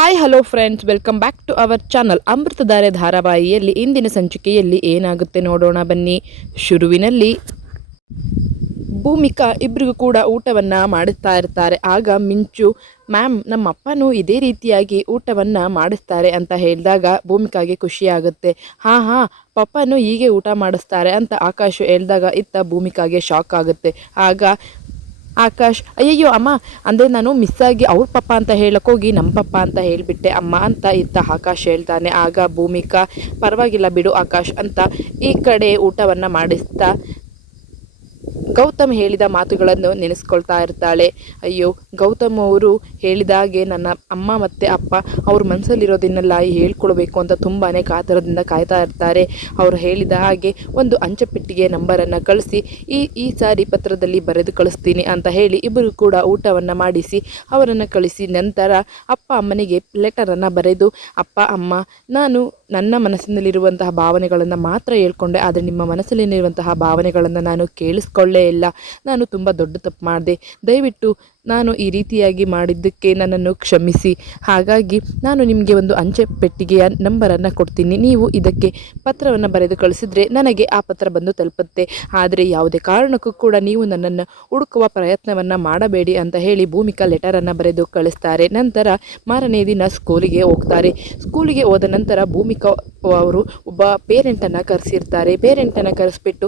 Hi hello friends welcome back to our channel Amruthadhaare ಧಾರಾವಾಹಿಯಲ್ಲಿ ಇಂದಿನ ಸಂಚಿಕೆಯಲ್ಲಿ ಏನಾಗುತ್ತೆ ನೋಡೋಣ ಬನ್ನಿ. ಶುರುವಿನಲ್ಲಿ ಭೂಮಿಕಾ ಇಬ್ಬರಿಗೂ ಕೂಡ ಊಟವನ್ನು ಮಾಡಿಸ್ತಾ ಇರ್ತಾರೆ. ಆಗ ಮಿಂಚು, ಮ್ಯಾಮ್ ನಮ್ಮ ಅಪ್ಪನೂ ಇದೇ ರೀತಿಯಾಗಿ ಊಟವನ್ನು ಮಾಡಿಸ್ತಾರೆ ಅಂತ ಹೇಳಿದಾಗ ಭೂಮಿಕಾಗೆ ಖುಷಿಯಾಗುತ್ತೆ. ಹಾಂ ಹಾಂ, ಪಪ್ಪನೂ ಹೀಗೆ ಊಟ ಮಾಡಿಸ್ತಾರೆ ಅಂತ ಆಕಾಶ್ ಹೇಳಿದಾಗ ಇತ್ತ ಭೂಮಿಕಾಗೆ ಶಾಕ್ ಆಗುತ್ತೆ. ಆಗ ಆಕಾಶ್, ಅಯ್ಯಯ್ಯೋ, ಅಮ್ಮ, ಅಂದರೆ ನಾನು ಮಿಸ್ ಆಗಿ ಅವ್ರ ಪಪ್ಪ ಅಂತ ಹೇಳಕ್ಕೋಗಿ ನಮ್ಮ ಪಪ್ಪ ಅಂತ ಹೇಳಿಬಿಟ್ಟೆ, ಅಮ್ಮ ಅಂತ ಇತ್ತ ಆಕಾಶ್ ಹೇಳ್ತಾನೆ, ಆಗ ಭೂಮಿಕಾ, ಪರವಾಗಿಲ್ಲ ಬಿಡು ಆಕಾಶ್ ಅಂತ ಈ ಕಡೆ ಊಟವನ್ನು ಮಾಡಿಸ್ತಾ ಗೌತಮ್ ಹೇಳಿದ ಮಾತುಗಳನ್ನು ನೆನೆಸ್ಕೊಳ್ತಾ ಇರ್ತಾಳೆ. ಅಯ್ಯೋ, ಗೌತಮ್ ಅವರು ಹೇಳಿದಾಗೆ ನನ್ನ ಅಮ್ಮ ಮತ್ತು ಅಪ್ಪ ಅವ್ರ ಮನಸ್ಸಲ್ಲಿರೋದನ್ನೆಲ್ಲ ಹೇಳ್ಕೊಳ್ಬೇಕು ಅಂತ ತುಂಬಾ ಕಾತರದಿಂದ ಕಾಯ್ತಾ ಇರ್ತಾರೆ. ಅವರು ಹೇಳಿದ ಹಾಗೆ ಒಂದು ಅಂಚೆ ಪೆಟ್ಟಿಗೆ ನಂಬರನ್ನು ಕಳಿಸಿ, ಈ ಈ ಸಾರಿ ಪತ್ರದಲ್ಲಿ ಬರೆದು ಕಳಿಸ್ತೀನಿ ಅಂತ ಹೇಳಿ ಇಬ್ಬರು ಕೂಡ ಊಟವನ್ನು ಮಾಡಿಸಿ, ಅವರನ್ನು ಕಳಿಸಿ ನಂತರ ಅಪ್ಪ ಅಮ್ಮನಿಗೆ ಲೆಟರನ್ನು ಬರೆದು, ಅಪ್ಪ, ಅಮ್ಮ, ನಾನು ನನ್ನ ಮನಸ್ಸಿನಲ್ಲಿರುವಂತಹ ಭಾವನೆಗಳನ್ನು ಮಾತ್ರ ಹೇಳ್ಕೊಂಡೆ, ಆದರೆ ನಿಮ್ಮ ಮನಸ್ಸಲ್ಲಿರುವಂತಹ ಭಾವನೆಗಳನ್ನು ನಾನು ಕೇಳಿಸ್ಕೊಳ್ಳೇ ಇಲ್ಲ. ನಾನು ತುಂಬ ದೊಡ್ಡ ತಪ್ಪು ಮಾಡಿದೆ. ದಯವಿಟ್ಟು ನಾನು ಈ ರೀತಿಯಾಗಿ ಮಾಡಿದ್ದಕ್ಕೆ ನನ್ನನ್ನು ಕ್ಷಮಿಸಿ. ಹಾಗಾಗಿ ನಾನು ನಿಮಗೆ ಒಂದು ಅಂಚೆ ಪೆಟ್ಟಿಗೆಯ ನಂಬರನ್ನು ಕೊಡ್ತೀನಿ. ನೀವು ಇದಕ್ಕೆ ಪತ್ರವನ್ನು ಬರೆದು ಕಳಿಸಿದರೆ ನನಗೆ ಆ ಪತ್ರ ಬಂದು ತಲುಪುತ್ತೆ. ಆದರೆ ಯಾವುದೇ ಕಾರಣಕ್ಕೂ ಕೂಡ ನೀವು ನನ್ನನ್ನು ಹುಡುಕುವ ಪ್ರಯತ್ನವನ್ನು ಮಾಡಬೇಡಿ ಅಂತ ಹೇಳಿ ಭೂಮಿಕಾ ಲೆಟರನ್ನು ಬರೆದು ಕಳಿಸ್ತಾರೆ. ನಂತರ ಮಾರನೇ ದಿನ ಸ್ಕೂಲಿಗೆ ಹೋಗ್ತಾರೆ. ಸ್ಕೂಲಿಗೆ ಹೋದ ನಂತರ ಭೂಮಿಕಾ ಅವರು ಒಬ್ಬ ಪೇರೆಂಟನ್ನು ಕರೆಸಿರ್ತಾರೆ. ಪೇರೆಂಟನ್ನು ಕರೆಸ್ಬಿಟ್ಟು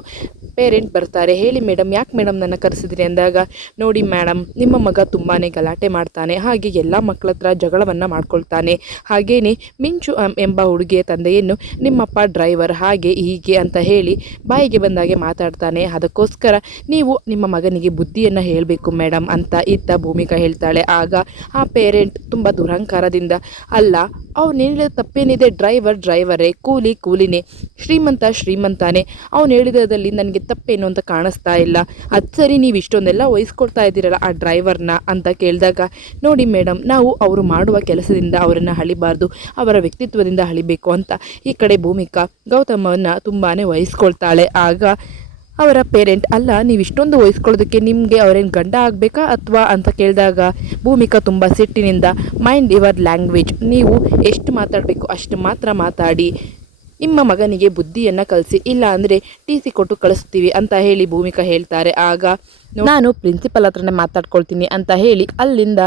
ಪೇರೆಂಟ್ ಬರ್ತಾರೆ, ಹೇಳಿ ಮೇಡಮ್ ಯಾಕೆ ಮೇಡಮ್ ನನ್ನ ಕರೆಸಿದ್ರಿ? ಅಂದಾಗ, ನೋಡಿ ಮೇಡಮ್ ನಿಮ್ಮ ಮಗ ತುಂಬಾ ಗಲಾಟೆ ಮಾಡ್ತಾನೆ, ಹಾಗೆ ಎಲ್ಲ ಮಕ್ಕಳ ಹತ್ರ ಜಗಳವನ್ನು ಮಾಡ್ಕೊಳ್ತಾನೆ. ಹಾಗೇನೆ ಮಿಂಚು ಎಂಬ ಹುಡುಗಿಯ ತಂದೆಯನ್ನು ನಿಮ್ಮಪ್ಪ ಡ್ರೈವರ್ ಹಾಗೆ ಹೀಗೆ ಅಂತ ಹೇಳಿ ಬಾಯಿಗೆ ಬಂದಾಗೆ ಮಾತಾಡ್ತಾನೆ. ಅದಕ್ಕೋಸ್ಕರ ನೀವು ನಿಮ್ಮ ಮಗನಿಗೆ ಬುದ್ಧಿಯನ್ನು ಹೇಳಬೇಕು ಮೇಡಮ್ ಅಂತ ಇತ್ತ ಭೂಮಿಕಾ ಹೇಳ್ತಾಳೆ. ಆಗ ಆ ಪೇರೆಂಟ್ ತುಂಬ ದುರಹಂಕಾರದಿಂದ, ಅಲ್ಲ, ಅವ್ನು ಹೇಳಿದ ತಪ್ಪೇನಿದೆ? ಡ್ರೈವರ್ ಡ್ರೈವರೇ, ಕೂಲಿ ಕೂಲಿನೇ, ಶ್ರೀಮಂತ ಶ್ರೀಮಂತಾನೆ, ಅವನು ಹೇಳಿದಲ್ಲಿ ನನಗೆ ತಪ್ಪೇನು ಅಂತ ಕಾಣಿಸ್ತಾ ಇಲ್ಲ. ಅದು ಸರಿ ನೀವು ಇಷ್ಟೊಂದೆಲ್ಲ ವಹಿಸ್ಕೊಳ್ತಾ ಇದ್ದೀರಲ್ಲ ಆ ಡ್ರೈವರ್ನ ಅಂತ ಕೇಳಿದಾಗ, ನೋಡಿ ಮೇಡಮ್ ನಾವು ಅವರು ಮಾಡುವ ಕೆಲಸದಿಂದ ಅವರನ್ನು ಹಳಿಬಾರ್ದು ಅವರ ವ್ಯಕ್ತಿತ್ವದಿಂದ ಹಳಿಬೇಕು ಅಂತ ಈ ಕಡೆ ಭೂಮಿಕಾ ಗೌತಮವನ್ನು ತುಂಬಾ ವಹಿಸ್ಕೊಳ್ತಾಳೆ. ಆಗ ಅವರ ಪೇರೆಂಟ್, ಅಲ್ಲ, ನೀವು ಇಷ್ಟೊಂದು ವಹಿಸ್ಕೊಳ್ಳೋದಕ್ಕೆ ನಿಮಗೆ ಅವರೇನು ಗಂಡ ಆಗಬೇಕಾ ಅಥವಾ? ಅಂತ ಕೇಳಿದಾಗ, ಭೂಮಿಕಾ ತುಂಬ ಸಿಟ್ಟಿನಿಂದ, ಮೈಂಡ್ ಯುವರ್ ಲ್ಯಾಂಗ್ವೇಜ್, ನೀವು ಎಷ್ಟು ಮಾತಾಡಬೇಕು ಅಷ್ಟು ಮಾತ್ರ ಮಾತಾಡಿ. ನಿಮ್ಮ ಮಗನಿಗೆ ಬುದ್ಧಿಯನ್ನು ಕಲಿಸಿ, ಇಲ್ಲ ಅಂದರೆ ಟಿ ಸಿ ಕೊಟ್ಟು ಕಳಿಸ್ತೀವಿ ಅಂತ ಹೇಳಿ ಭೂಮಿಕಾ ಹೇಳ್ತಾರೆ. ಆಗ ನಾನು ಪ್ರಿನ್ಸಿಪಲ್ ಹತ್ರನೇ ಮಾತಾಡ್ಕೊಳ್ತೀನಿ ಅಂತ ಹೇಳಿ ಅಲ್ಲಿಂದ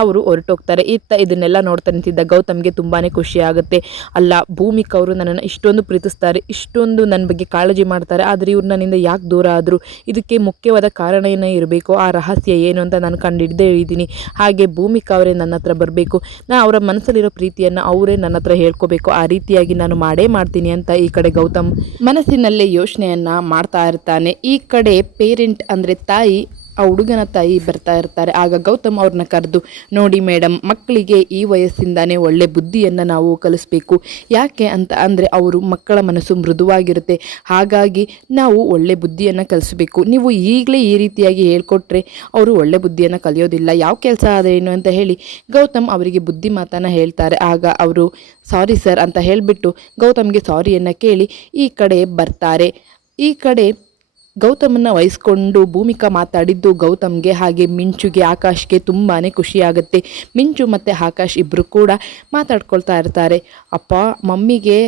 ಅವರು ಹೊರಟೋಗ್ತಾರೆ. ಇತ್ತ ಇದನ್ನೆಲ್ಲ ನೋಡ್ತಾ ನಿಂತಿದ್ದ ಗೌತಮ್ಗೆ ತುಂಬಾ ಖುಷಿ ಆಗುತ್ತೆ. ಅಲ್ಲ, ಭೂಮಿಕಾ ಅವರು ನನ್ನನ್ನು ಇಷ್ಟೊಂದು ಪ್ರೀತಿಸ್ತಾರೆ, ಇಷ್ಟೊಂದು ನನ್ನ ಬಗ್ಗೆ ಕಾಳಜಿ ಮಾಡ್ತಾರೆ, ಆದರೆ ಇವ್ರು ನನ್ನಿಂದ ಯಾಕೆ ದೂರ ಆದರು? ಇದಕ್ಕೆ ಮುಖ್ಯವಾದ ಕಾರಣ ಏನೇ ಇರಬೇಕು, ಆ ರಹಸ್ಯ ಏನು ಅಂತ ನಾನು ಕಂಡುಹಿಡ್ದೇ ಹೇಳಿದ್ದೀನಿ ಹಾಗೆ ಭೂಮಿಕಾ ಅವರೇ ನನ್ನ ಹತ್ರ ಬರಬೇಕು. ನಾ ಅವರ ಮನಸ್ಸಲ್ಲಿರೋ ಪ್ರೀತಿಯನ್ನು ಅವರೇ ನನ್ನ ಹತ್ರ ಹೇಳ್ಕೋಬೇಕು. ಆ ರೀತಿಯಾಗಿ ನಾನು ಮಾಡೇ ಮಾಡ್ತೀನಿ ಅಂತ ಈ ಕಡೆ ಗೌತಮ್ ಮನಸ್ಸಿನಲ್ಲೇ ಯೋಚನೆಯನ್ನು ಮಾಡ್ತಾ ಇರ್ತಾನೆ. ಈ ಕಡೆ ಪೇರೆಂಟ್ ಅಂದರೆ ತಾಯಿ ಆ ಹುಡುಗನ ತಾಯಿ ಬರ್ತಾ ಇರ್ತಾರೆ. ಆಗ ಗೌತಮ್ ಅವ್ರನ್ನ ಕರೆದು, ನೋಡಿ ಮೇಡಮ್ ಮಕ್ಕಳಿಗೆ ಈ ವಯಸ್ಸಿಂದಾನೇ ಒಳ್ಳೆ ಬುದ್ಧಿಯನ್ನು ನಾವು ಕಲಿಸ್ಬೇಕು. ಯಾಕೆ ಅಂತ ಅಂದರೆ ಅವರು ಮಕ್ಕಳ ಮನಸ್ಸು ಮೃದುವಾಗಿರುತ್ತೆ. ಹಾಗಾಗಿ ನಾವು ಒಳ್ಳೆ ಬುದ್ಧಿಯನ್ನು ಕಲಿಸ್ಬೇಕು. ನೀವು ಈಗಲೇ ಈ ರೀತಿಯಾಗಿ ಹೇಳ್ಕೊಟ್ರೆ ಅವರು ಒಳ್ಳೆ ಬುದ್ಧಿಯನ್ನು ಕಲಿಯೋದಿಲ್ಲ. ಯಾವ ಕೆಲಸ ಆದೇನು ಅಂತ ಹೇಳಿ ಗೌತಮ್ ಅವರಿಗೆ ಬುದ್ಧಿ ಮಾತನ್ನು ಹೇಳ್ತಾರೆ. ಆಗ ಅವರು, ಸಾರಿ ಸರ್ ಅಂತ ಹೇಳಿಬಿಟ್ಟು ಗೌತಮ್ಗೆ ಸಾರಿಯನ್ನು ಕೇಳಿ, ಈ ಕಡೆ ಬರ್ತಾರೆ. ಈ ಕಡೆ ಗೌತಮನ್ನ ವಹಿಸ್ಕೊಂಡು ಭೂಮಿಕಾ ಮಾತಾಡಿದ್ದು ಗೌತಮ್ಗೆ ಹಾಗೆ ಮಿಂಚುಗೆ, ಆಕಾಶ್ಗೆ ತುಂಬಾ ಖುಷಿಯಾಗುತ್ತೆ. ಮಿಂಚು ಮತ್ತು ಆಕಾಶ್ ಇಬ್ಬರು ಕೂಡ ಮಾತಾಡ್ಕೊಳ್ತಾ ಇರ್ತಾರೆ. ಅಪ್ಪ, ಮಮ್ಮಿಗೆ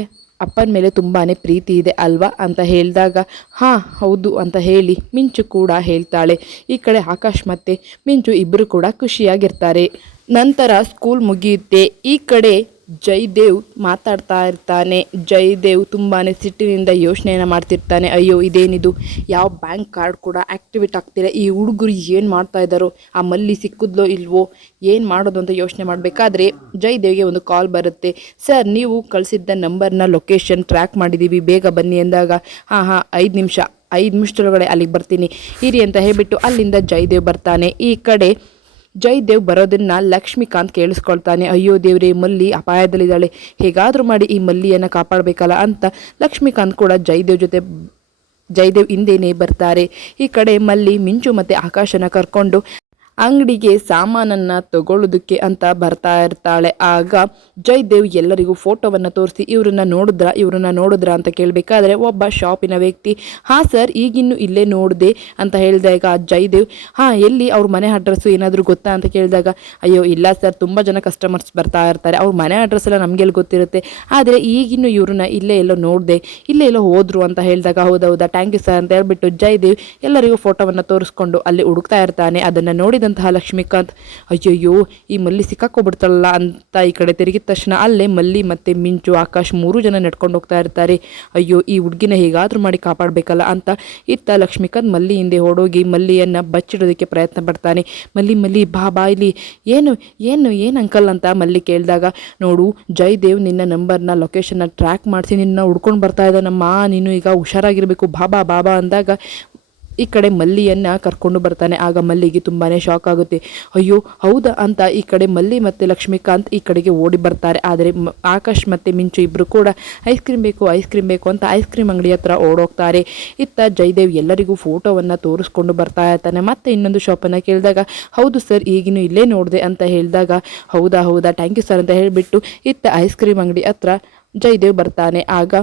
ಅಪ್ಪನ ಮೇಲೆ ತುಂಬಾ ಪ್ರೀತಿ ಇದೆ ಅಲ್ವಾ ಅಂತ ಹೇಳಿದಾಗ, ಹಾಂ, ಹೌದು ಅಂತ ಹೇಳಿ ಮಿಂಚು ಕೂಡ ಹೇಳ್ತಾಳೆ. ಈ ಕಡೆ ಆಕಾಶ್ ಮತ್ತು ಮಿಂಚು ಇಬ್ಬರು ಕೂಡ ಖುಷಿಯಾಗಿರ್ತಾರೆ. ನಂತರ ಸ್ಕೂಲ್ ಮುಗಿಯುತ್ತೆ. ಈ ಕಡೆ ಜಯದೇವ್ ಮಾತಾಡ್ತಾ ಇರ್ತಾನೆ. ಜೈದೇವ್ ತುಂಬಾ ಸಿಟ್ಟಿನಿಂದ ಯೋಚನೆಯನ್ನು ಮಾಡ್ತಿರ್ತಾನೆ. ಅಯ್ಯೋ, ಇದೇನಿದು? ಯಾವ ಬ್ಯಾಂಕ್ ಕಾರ್ಡ್ ಕೂಡ ಆಕ್ಟಿವೇಟ್ ಆಗ್ತಿಲ್ಲ. ಈ ಹುಡುಗರು ಏನು ಮಾಡ್ತಾ ಇದ್ದಾರೋ? ಆ ಮಲ್ಲಿ ಸಿಕ್ಕಿದ್ಲೋ ಇಲ್ವೋ? ಏನು ಮಾಡೋದು ಅಂತ ಯೋಚನೆ ಮಾಡಬೇಕಾದ್ರೆ ಜೈದೇವ್ಗೆ ಒಂದು ಕಾಲ್ ಬರುತ್ತೆ. ಸರ್, ನೀವು ಕಳಿಸಿದ್ದ ನಂಬರ್ನ ಲೊಕೇಶನ್ ಟ್ರ್ಯಾಕ್ ಮಾಡಿದ್ದೀವಿ ಬೇಗ ಬನ್ನಿ ಎಂದಾಗ ಹಾಂ ಹಾಂ, ಐದು ನಿಮಿಷ, ಐದು ನಿಮಿಷದೊಳಗಡೆ ಅಲ್ಲಿಗೆ ಬರ್ತೀನಿ. ಇರಿ ಅಂತ ಹೇಳಿಬಿಟ್ಟು ಅಲ್ಲಿಂದ ಜೈದೇವ್ ಬರ್ತಾನೆ. ಈ ಕಡೆ ಜಯದೇವ್ ಬರೋದನ್ನ ಲಕ್ಷ್ಮೀಕಾಂತ್ ಕೇಳಿಸ್ಕೊಳ್ತಾನೆ. ಅಯ್ಯೋ ದೇವ್ರೆ, ಮಲ್ಲಿ ಅಪಾಯದಲ್ಲಿದ್ದಾಳೆ. ಹೇಗಾದರೂ ಮಾಡಿ ಈ ಮಲ್ಲಿಯನ್ನು ಕಾಪಾಡಬೇಕಲ್ಲ ಅಂತ ಲಕ್ಷ್ಮೀಕಾಂತ್ ಕೂಡ ಜಯದೇವ್ ಜೊತೆ ಜಯದೇವ್ ಹಿಂದೇನೆ ಬರ್ತಾರೆ. ಈ ಕಡೆ ಮಲ್ಲಿ, ಮಿಂಚು ಮತ್ತು ಆಕಾಶನ ಕರ್ಕೊಂಡು ಅಂಗಡಿಗೆ ಸಾಮಾನನ್ನ ತಗೊಳ್ಳೋದಕ್ಕೆ ಅಂತ ಬರ್ತಾ ಇರ್ತಾಳೆ. ಆಗ ಜಯದೇವ್ ಎಲ್ಲರಿಗೂ ಫೋಟೋವನ್ನು ತೋರಿಸಿ, ಇವ್ರನ್ನ ನೋಡಿದ್ರ? ಇವರನ್ನ ನೋಡಿದ್ರ? ಅಂತ ಕೇಳಬೇಕಾದ್ರೆ ಒಬ್ಬ ಶಾಪಿನ ವ್ಯಕ್ತಿ, ಹಾ ಸರ್, ಈಗಿನ್ನು ಇಲ್ಲೇ ನೋಡಿದೆ, ಅಂತ ಹೇಳಿದಾಗ ಜಯದೇವ್, ಹಾ, ಎಲ್ಲಿ? ಅವ್ರ ಮನೆ ಅಡ್ರೆಸ್ಸು ಏನಾದರೂ ಗೊತ್ತಾ? ಅಂತ ಕೇಳಿದಾಗ, ಅಯ್ಯೋ, ಇಲ್ಲ ಸರ್, ತುಂಬ ಜನ ಕಸ್ಟಮರ್ಸ್ ಬರ್ತಾ ಇರ್ತಾರೆ. ಅವ್ರ ಮನೆ ಅಡ್ರೆಸ್ ಎಲ್ಲ ನಮಗೆಲ್ಲಿ ಗೊತ್ತಿರುತ್ತೆ? ಆದರೆ ಈಗಿನ್ನು ಇವ್ರನ್ನ ಇಲ್ಲೇ ಎಲ್ಲೋ ನೋಡಿದೆ, ಇಲ್ಲೇ ಎಲ್ಲೋ ಹೋದ್ರು, ಅಂತ ಹೇಳಿದಾಗ, ಹೌದೌದಾ ಥ್ಯಾಂಕ್ ಯು ಸರ್ ಅಂತ ಹೇಳ್ಬಿಟ್ಟು ಜಯದೇವ್ ಎಲ್ಲರಿಗೂ ಫೋಟೋವನ್ನು ತೋರಿಸ್ಕೊಂಡು ಅಲ್ಲಿ ಹುಡುಕ್ತಾ ಇರ್ತಾನೆ. ಅದನ್ನು ನೋಡಿದಂತಹ ಲಕ್ಷ್ಮೀಕಾಂತ್, ಅಯ್ಯಯ್ಯೋ, ಈ ಮಲ್ಲಿ ಸಿಕ್ಕಾಕೊಬಿಡ್ತಾಳಲ್ಲ ಅಂತ ಈ ಕಡೆ ತಿರುಗಿದ ತಕ್ಷಣ ಅಲ್ಲೇ ಮಲ್ಲಿ ಮತ್ತೆ ಮಿಂಚು, ಆಕಾಶ್ ಮೂರು ಜನ ನಡ್ಕೊಂಡು ಹೋಗ್ತಾ ಇರ್ತಾರೆ. ಅಯ್ಯೋ, ಈ ಹುಡುಗಿನ ಹೇಗಾದರೂ ಮಾಡಿ ಕಾಪಾಡಬೇಕಲ್ಲ ಅಂತ ಇತ್ತ ಲಕ್ಷ್ಮೀಕಾಂತ್ ಮಲ್ಲಿ ಹಿಂದೆ ಓಡೋಗಿ ಮಲ್ಲಿಯನ್ನು ಬಚ್ಚಿಡೋದಕ್ಕೆ ಪ್ರಯತ್ನ ಪಡ್ತಾನೆ. ಮಲ್ಲಿ ಮಲ್ಲಿ, ಬಾ ಬಾ ಇಲ್ಲಿ. ಏನು ಏನು ಏನು ಅಂಕಲ್ ಅಂತ ಮಲ್ಲಿ ಕೇಳಿದಾಗ, ನೋಡು, ಜಯದೇವ್ ನಿನ್ನ ನಂಬರ್ನ, ಲೊಕೇಶನ್ನ ಟ್ರ್ಯಾಕ್ ಮಾಡಿಸಿ ನಿನ್ನ ಹುಡ್ಕೊಂಡು ಬರ್ತಾ ಇದ್ದಾನಮ್ಮ. ನೀನು ಈಗ ಹುಷಾರಾಗಿರಬೇಕು. ಬಾಬಾ ಬಾಬಾ ಅಂದಾಗ ಈ ಕಡೆ ಮಲ್ಲಿಯನ್ನು ಕರ್ಕೊಂಡು ಬರ್ತಾನೆ. ಆಗ ಮಲ್ಲಿಗೆ ತುಂಬಾ ಶಾಕ್ ಆಗುತ್ತೆ. ಅಯ್ಯೋ, ಹೌದಾ ಅಂತ ಈ ಕಡೆ ಮಲ್ಲಿ ಮತ್ತು ಲಕ್ಷ್ಮೀಕಾಂತ್ ಈ ಕಡೆಗೆ ಓಡಿ ಬರ್ತಾರೆ. ಆದರೆ ಆಕಾಶ್ ಮತ್ತು ಮಿಂಚು ಇಬ್ಬರು ಕೂಡ ಐಸ್ ಕ್ರೀಮ್ ಬೇಕು ಐಸ್ ಕ್ರೀಮ್ ಬೇಕು ಅಂತ ಐಸ್ ಕ್ರೀಮ್ ಅಂಗಡಿ ಹತ್ರ ಓಡೋಗ್ತಾರೆ. ಇತ್ತ ಜಯದೇವ್ ಎಲ್ಲರಿಗೂ ಫೋಟೋವನ್ನು ತೋರಿಸ್ಕೊಂಡು ಬರ್ತಾ ಇರ್ತಾನೆ. ಮತ್ತೆ ಇನ್ನೊಂದು ಶಾಪನ್ನು ಕೇಳಿದಾಗ, ಹೌದು ಸರ್ ಈಗಿನೂ ಇಲ್ಲೇ ನೋಡಿದೆ ಅಂತ ಹೇಳಿದಾಗ, ಹೌದಾ ಹೌದಾ ಥ್ಯಾಂಕ್ ಯು ಸರ್ ಅಂತ ಹೇಳಿಬಿಟ್ಟು ಇತ್ತ ಐಸ್ ಕ್ರೀಮ್ ಅಂಗಡಿ ಹತ್ರ ಜಯದೇವ್ ಬರ್ತಾನೆ. ಆಗ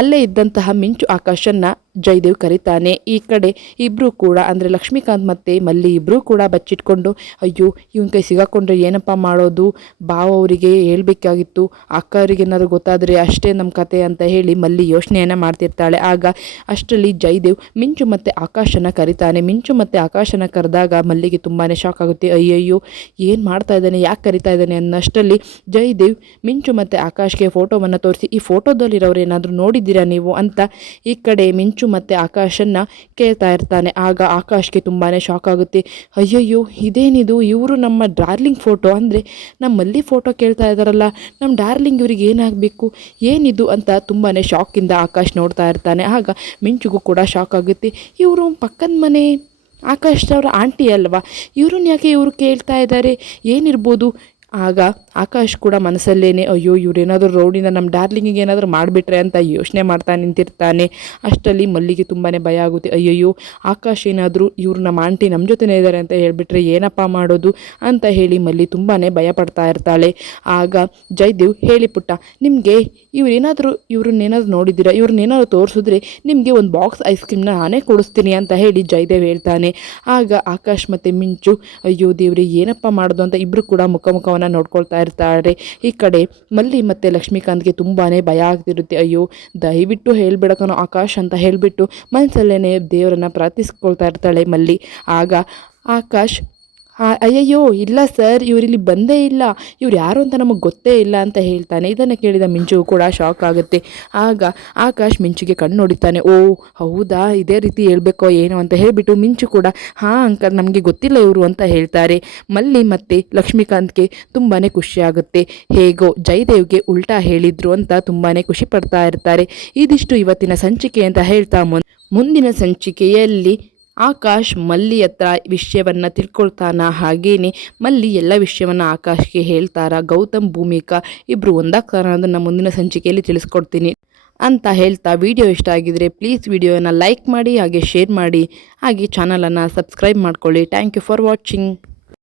ಅಲ್ಲೇ ಇದ್ದಂತಹ ಮಿಂಚು ಆಕಾಶನ್ನ ಜಯದೇವ್ ಕರೀತಾನೆ. ಈ ಕಡೆ ಇಬ್ಬರು ಕೂಡ, ಅಂದರೆ ಲಕ್ಷ್ಮೀಕಾಂತ್ ಮತ್ತು ಮಲ್ಲಿ ಇಬ್ಬರೂ ಕೂಡ ಬಚ್ಚಿಟ್ಕೊಂಡು, ಅಯ್ಯೋ, ಇವನ ಕೈ ಸಿಗಾಕೊಂಡ್ರೆ ಏನಪ್ಪ ಮಾಡೋದು? ಬಾವ ಅವರಿಗೆ ಹೇಳ್ಬೇಕಾಗಿತ್ತು. ಅಕ್ಕ ಅವರಿಗೆ ಏನಾದ್ರು ಗೊತ್ತಾದರೆ ಅಷ್ಟೇ ನಮ್ಮ ಕತೆ ಅಂತ ಹೇಳಿ ಮಲ್ಲಿ ಯೋಚನೆಯನ್ನು ಮಾಡ್ತಿರ್ತಾಳೆ. ಆಗ ಅಷ್ಟರಲ್ಲಿ ಜಯದೇವ್ ಮಿಂಚು ಮತ್ತು ಆಕಾಶನ ಕರೀತಾನೆ. ಮಿಂಚು ಮತ್ತು ಆಕಾಶನ ಕರೆದಾಗ ಮಲ್ಲಿಗೆ ತುಂಬಾ ಶಾಕ್ ಆಗುತ್ತೆ. ಅಯ್ಯಯ್ಯೋ, ಏನು ಮಾಡ್ತಾ ಇದ್ದಾನೆ? ಯಾಕೆ ಕರಿತಾ ಇದ್ದಾನೆ? ಅನ್ನಷ್ಟರಲ್ಲಿ ಜಯದೇವ್ ಮಿಂಚು ಮತ್ತು ಆಕಾಶ್ಗೆ ಫೋಟೋವನ್ನು ತೋರಿಸಿ, ಈ ಫೋಟೋದಲ್ಲಿರೋರು ಏನಾದರೂ ನೋಡಿದ್ದೀರಾ ನೀವು? ಅಂತ ಈ ಕಡೆ ಮಿಂಚು ಮತ್ತು ಆಕಾಶನ್ನ ಕೇಳ್ತಾ ಇರ್ತಾನೆ. ಆಗ ಆಕಾಶ್ಗೆ ತುಂಬಾ ಶಾಕ್ ಆಗುತ್ತೆ. ಅಯ್ಯಯ್ಯೋ, ಇದೇನಿದು? ಇವರು ನಮ್ಮ ಡಾರ್ಲಿಂಗ್ ಫೋಟೋ ಅಂದರೆ ನಮ್ಮಲ್ಲಿ ಫೋಟೋ ಕೇಳ್ತಾ ಇದ್ದಾರಲ್ಲ ನಮ್ಮ ಡಾರ್ಲಿಂಗ್ ಇವರಿಗೆ ಏನಾಗಬೇಕು? ಏನಿದು ಅಂತ ತುಂಬಾ ಶಾಕಿಂದ ಆಕಾಶ್ ನೋಡ್ತಾ ಇರ್ತಾನೆ. ಆಗ ಮಿಂಚುಗೂ ಕೂಡ ಶಾಕ್ ಆಗುತ್ತೆ. ಇವರು ಪಕ್ಕದ ಮನೆ ಆಕಾಶ್ ಅವರ ಆಂಟಿ ಅಲ್ವಾ? ಇವ್ರನ್ನ ಯಾಕೆ ಇವರು ಕೇಳ್ತಾ ಇದ್ದಾರೆ ಏನಿರ್ಬೋದು? ಆಗ ಆಕಾಶ್ ಕೂಡ ಮನಸ್ಸಲ್ಲೇನೆ, ಅಯ್ಯೋ, ಇವರೇನಾದರೂ ರೌಡಿನ ನಮ್ಮ ಡಾರ್ಲಿಂಗಿಗೆ ಏನಾದರೂ ಮಾಡಿಬಿಟ್ರೆ ಅಂತ ಯೋಚನೆ ಮಾಡ್ತಾ ನಿಂತಿರ್ತಾನೆ. ಅಷ್ಟರಲ್ಲಿ ಮಲ್ಲಿಗೆ ತುಂಬಾ ಭಯ ಆಗುತ್ತೆ. ಅಯ್ಯಯ್ಯೋ, ಆಕಾಶ್ ಏನಾದರೂ ಇವರು ನಮ್ಮ ಆಂಟಿ ನಮ್ಮ ಜೊತೆನೇ ಇದ್ದಾರೆ ಅಂತ ಹೇಳಿಬಿಟ್ರೆ ಏನಪ್ಪ ಮಾಡೋದು? ಅಂತ ಹೇಳಿ ಮಲ್ಲಿ ತುಂಬಾ ಭಯ ಪಡ್ತಾ ಇರ್ತಾಳೆ. ಆಗ ಜಯದೇವ್ ಹೇಳಿ, ಪುಟ್ಟ, ನಿಮಗೆ ಇವರೇನಾದರೂ ಇವ್ರನ್ನೇನಾದರೂ ನೋಡಿದ್ದೀರಾ? ಇವ್ರನ್ನೇನಾದ್ರು ತೋರಿಸಿದ್ರೆ ನಿಮಗೆ ಒಂದು ಬಾಕ್ಸ್ ಐಸ್ ಕ್ರೀಮ್ನ ನಾನೇ ಕೊಡಿಸ್ತೀನಿ ಅಂತ ಹೇಳಿ ಜಯದೇವ್ ಹೇಳ್ತಾನೆ. ಆಗ ಆಕಾಶ್ ಮತ್ತು ಮಿಂಚು, ಅಯ್ಯೋ, ದೇವ್ರಿ, ಏನಪ್ಪ ಮಾಡೋದು? ಅಂತ ಇಬ್ಬರು ಕೂಡ ಮುಖ ಮುಖವನ್ನು ನೋಡ್ಕೊಳ್ತಾ ಇರ್ತಾರೆ. ಈ ಕಡೆ ಮಲ್ಲಿ ಮತ್ತು ಲಕ್ಷ್ಮೀಕಾಂತ್ಗೆ ತುಂಬಾ ಭಯ ಆಗ್ತಿರುತ್ತೆ. ಅಯ್ಯೋ, ದಯವಿಟ್ಟು ಹೇಳಿಬಿಡಕನೋ ಆಕಾಶ್ ಅಂತ ಹೇಳಿಬಿಟ್ಟು ಮನಸ್ಸಲ್ಲೇ ದೇವರನ್ನ ಪ್ರಾರ್ಥಿಸ್ಕೊಳ್ತಾ ಇರ್ತಾಳೆ ಮಲ್ಲಿ. ಆಗ ಆಕಾಶ್ ಅಯ್ಯಯ್ಯೋ, ಇಲ್ಲ ಸರ್, ಇವರಿಲ್ಲಿ ಬಂದೇ ಇಲ್ಲ. ಇವ್ರು ಯಾರು ಅಂತ ನಮಗೆ ಗೊತ್ತೇ ಇಲ್ಲ ಅಂತ ಹೇಳ್ತಾನೆ. ಇದನ್ನು ಕೇಳಿದ ಮಿಂಚು ಕೂಡ ಶಾಕ್ ಆಗುತ್ತೆ. ಆಗ ಆಕಾಶ್ ಮಿಂಚುಗೆ ಕಣ್ಣು ನೋಡಿತಾನೆ ಓ, ಹೌದಾ? ಇದೇ ರೀತಿ ಹೇಳಬೇಕೋ ಏನೋ ಅಂತ ಹೇಳಿಬಿಟ್ಟು ಮಿಂಚು ಕೂಡ, ಹಾಂ, ಅಂಕಲ್, ನಮಗೆ ಗೊತ್ತಿಲ್ಲ ಇವರು ಅಂತ ಹೇಳ್ತಾರೆ. ಮಲ್ಲಿ ಮತ್ತು ಲಕ್ಷ್ಮೀಕಾಂತ್ಗೆ ತುಂಬಾ ಖುಷಿಯಾಗುತ್ತೆ ಹೇಗೋ ಜಯದೇವ್ಗೆ ಉಲ್ಟಾ ಹೇಳಿದ್ರು ಅಂತ ತುಂಬಾ ಖುಷಿ ಪಡ್ತಾ ಇರ್ತಾರೆ. ಇದಿಷ್ಟು ಇವತ್ತಿನ ಸಂಚಿಕೆ ಅಂತ ಹೇಳ್ತಾ ಮುಂದಿನ ಸಂಚಿಕೆಯಲ್ಲಿ ಆಕಾಶ್ ಮಲ್ಲಿ ಹತ್ರ ವಿಷಯವನ್ನು ತಿಳ್ಕೊಳ್ತಾನ ಹಾಗೇನೆ ಮಲ್ಲಿ ಎಲ್ಲ ವಿಷಯವನ್ನು ಆಕಾಶ್ಗೆ ಹೇಳ್ತಾರ, ಗೌತಮ್, ಭೂಮಿಕಾ ಇಬ್ಬರು ಒಂದಾಗ್ತಾರ ಅದನ್ನು ಮುಂದಿನ ಸಂಚಿಕೆಯಲ್ಲಿ ತಿಳಿಸ್ಕೊಡ್ತೀನಿ. ಅಂತ ಹೇಳ್ತಾ ವಿಡಿಯೋ ಇಷ್ಟ ಆಗಿದ್ರೆ ಪ್ಲೀಸ್ ವಿಡಿಯೋನ ಲೈಕ್ ಮಾಡಿ ಹಾಗೆ ಶೇರ್ ಮಾಡಿ, ಹಾಗೆ ಚಾನಲನ್ನು ಸಬ್ಸ್ಕ್ರೈಬ್ ಮಾಡ್ಕೊಳ್ಳಿ. Thank you for watching